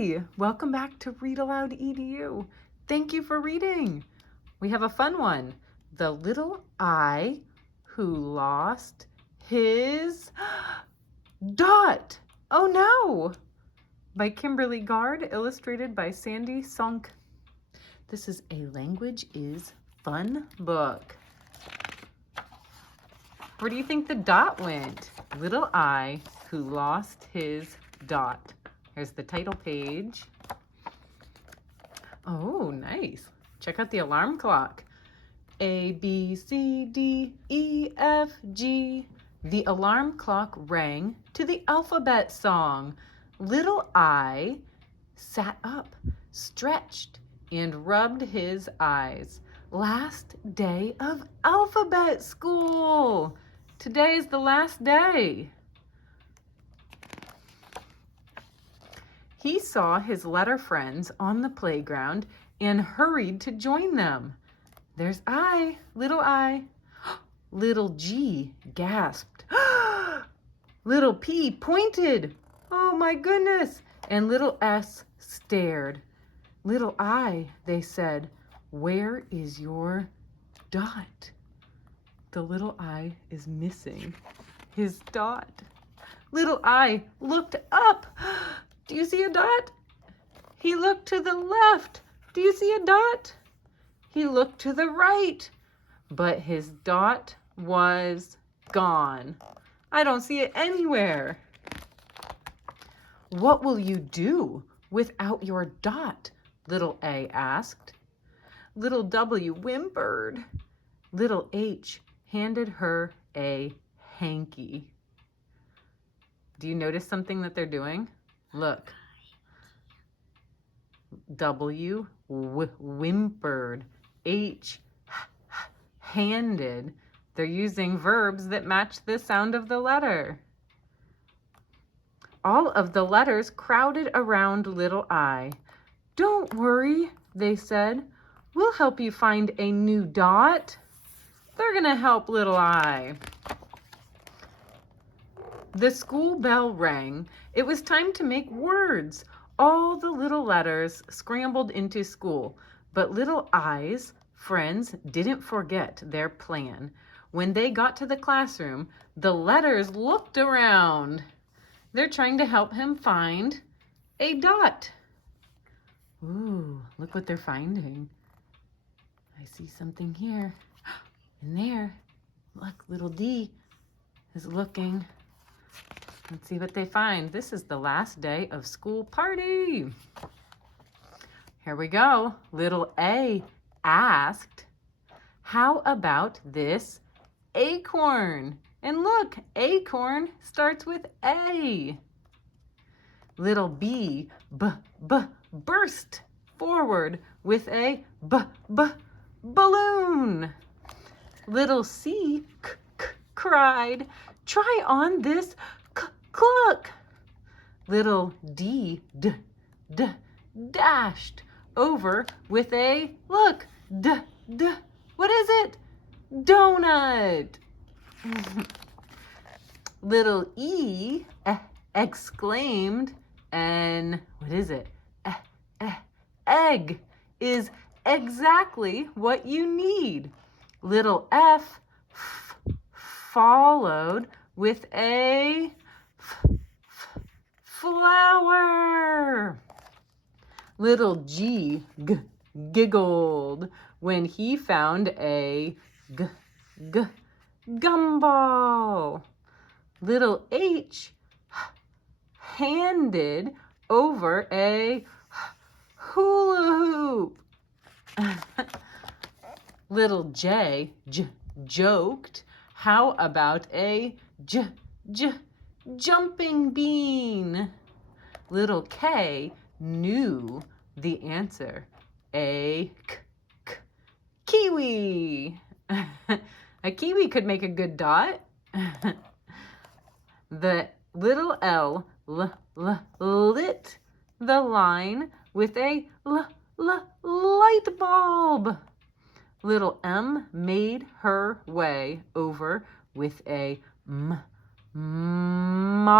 Hi, welcome back to Read Aloud EDU. Thank you for reading. We have a fun one. The Little Eye Who Lost His Dot. Oh no! By Kimberly Gard, illustrated by Sandy Sunk. This is a Language is Fun book. Where do you think the dot went? Little Eye Who Lost His Dot. Here's the title page. Oh, nice. Check out the alarm clock. A, B, C, D, E, F, G. The alarm clock rang to the alphabet song. Little Eye sat up, stretched, and rubbed his eyes. Last day of alphabet school. Today is the last day. He saw his letter friends on the playground and hurried to join them. There's I, little I. Little G gasped. Little P pointed. Oh my goodness. And little S stared. Little I, they said, where is your dot? The little I is missing his dot. Little I looked up. Do you see a dot? He looked to the left. Do you see a dot? He looked to the right, but his dot was gone. I don't see it anywhere. What will you do without your dot? Little A asked. Little W whimpered. Little H handed her a hanky. Do you notice something that they're doing? Look. W whimpered. H handed. They're using verbs that match the sound of the letter. All of the letters crowded around Little I. Don't worry, they said. We'll help you find a new dot. They're gonna help Little I. The school bell rang. It was time to make words. All the little letters scrambled into school, but Little I's friends didn't forget their plan. When they got to the classroom, the letters looked around. They're trying to help him find a dot. Ooh, look what they're finding. I see something here and there. Look, little D is looking. Let's see what they find. This is the last day of school party. Here we go. Little A asked, how about this acorn? And look, acorn starts with A. Little B burst forward with a balloon. Little C cried, try on this clock. Little D dashed over with a, look, what is it? Donut. Little E exclaimed, and what is it? Egg is exactly what you need. Little F followed with a flower. Little G giggled when he found a gumball. Little H handed over a hula hoop. Little J joked, how about a jumping bean? Little K knew the answer, a kiwi. A kiwi could make a good dot. The little L lit the line with a light bulb. Little M made her way over with a marble.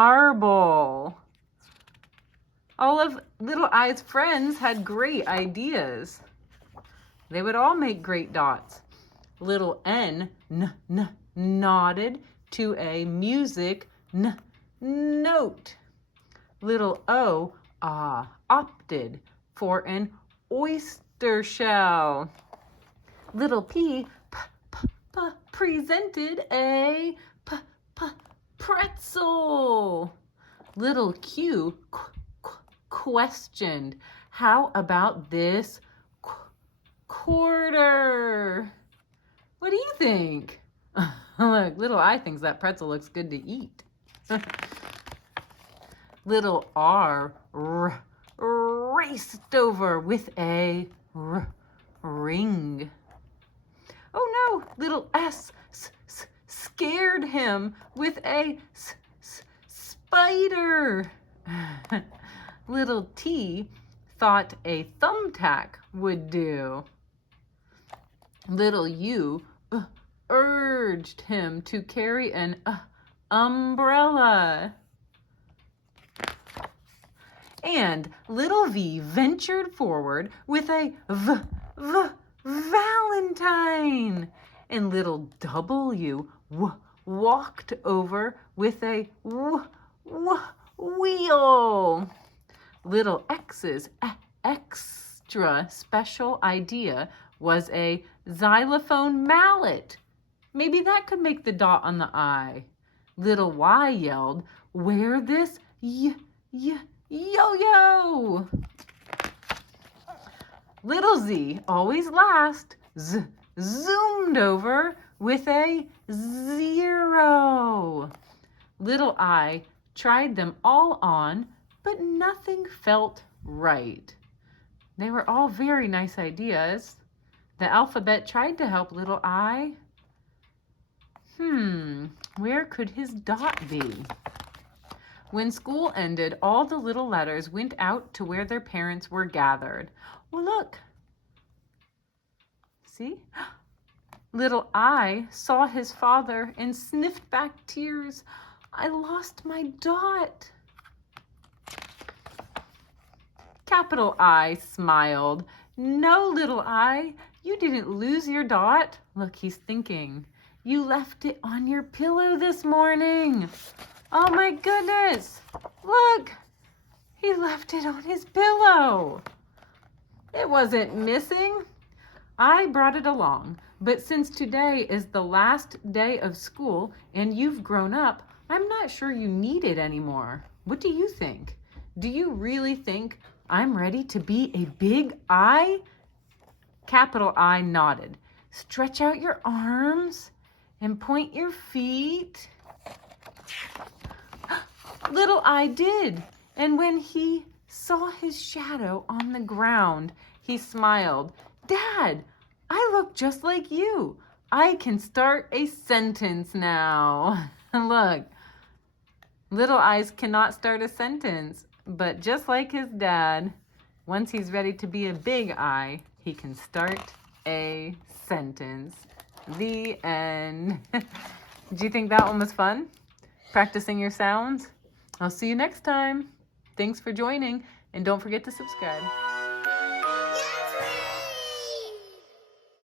All of Little I's friends had great ideas. They would all make great dots. Little N nodded to a music note. Little O opted for an oyster shell. Little P presented a pretzel. Little Q questioned, how about this quarter? What do you think? Look, Little I thinks that pretzel looks good to eat. Little R raced over with a ring. Oh no, Little S scared him with a spider. Little T thought a thumbtack would do. Little U urged him to carry an umbrella. And Little V ventured forward with a Valentine. And Little W walked over with a wheel. Little X's extra special idea was a xylophone mallet. Maybe that could make the dot on the I. Little Y yelled, wear this yo-yo. Little Z, always last, zoomed over with a 0. Little I tried them all on, but nothing felt right. They were all very nice ideas. The alphabet tried to help Little I. Where could his dot be? When school ended, all the little letters went out to where their parents were gathered. Well, look. See? Little I saw his father and sniffed back tears. I lost my dot. Capital I smiled. No, Little I, you didn't lose your dot. Look, he's thinking. You left it on your pillow this morning. Oh my goodness. Look, he left it on his pillow. It wasn't missing. I brought it along, but since today is the last day of school and you've grown up, I'm not sure you need it anymore. What do you think? Do you really think I'm ready to be a big I? Capital I nodded. Stretch out your arms and point your feet. Little I did, and when he saw his shadow on the ground, he smiled. Dad, I look just like you. I can start a sentence now. Look, Little I's cannot start a sentence, but just like his dad, once he's ready to be a big I, he can start a sentence. The end. Do you think that one was fun? Practicing your sounds? I'll see you next time. Thanks for joining, and don't forget to subscribe.